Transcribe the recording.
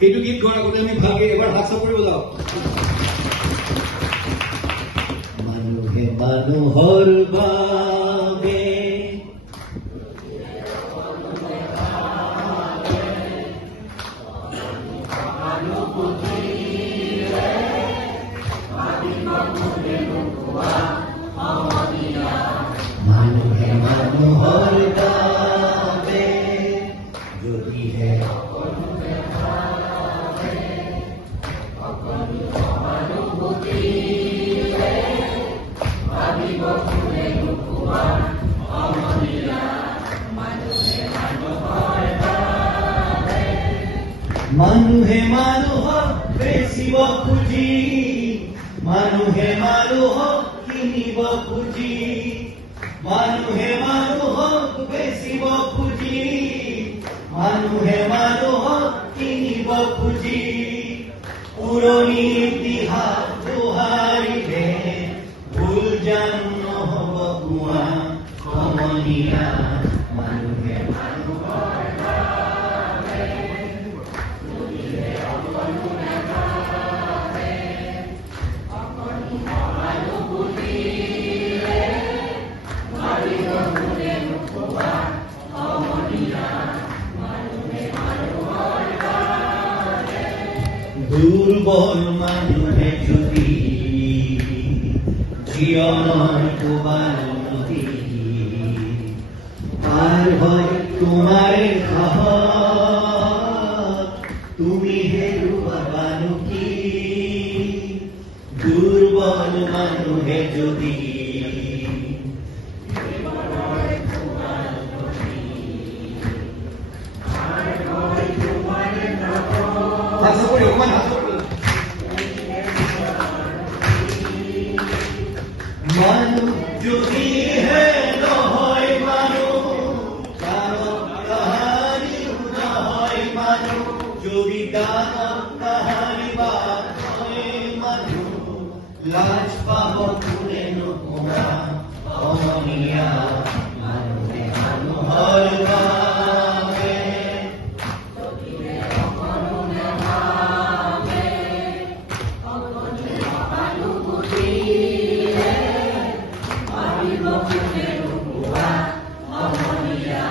এইটো গীত গোৱাৰ আগতে আমি ভালকে এবাৰ হাত চাপৰিব যাওঁ। মানুহে মানুহৰ বাবে মানুহে মানুহৰ বাবে যদিহে মানুহে মানুহক বেচিব খুজি, মানুহে মানুহক কিনিব খুজি, মানুহে মানুহক বেচিব খুজি, মানুহে মানুহক কিনিব খুজি, পুৰণি ইতিহাস দোহাৰিলে ভুল জানো নহব কোৱা সমনীয়া। মানুহে মানুহৰ দুৰ্বল মানুহে যদি জীৱনৰ কোবাল নদী পাৰ হয় তোমাৰে সাহস, তুমি হেৰুৱাবানো কি? দুৰ্বল মানুহে যদি মানুহ যদিহে নহয় মানুহ, গানত কাহানিও নহয় মানুহ, যদি গানত কাহানি বা হয় মানুহ, লাজ পাব কোনে নোকোৱা সমনীয়া। মানুহে মানুহৰ বাবে সমনীয়া।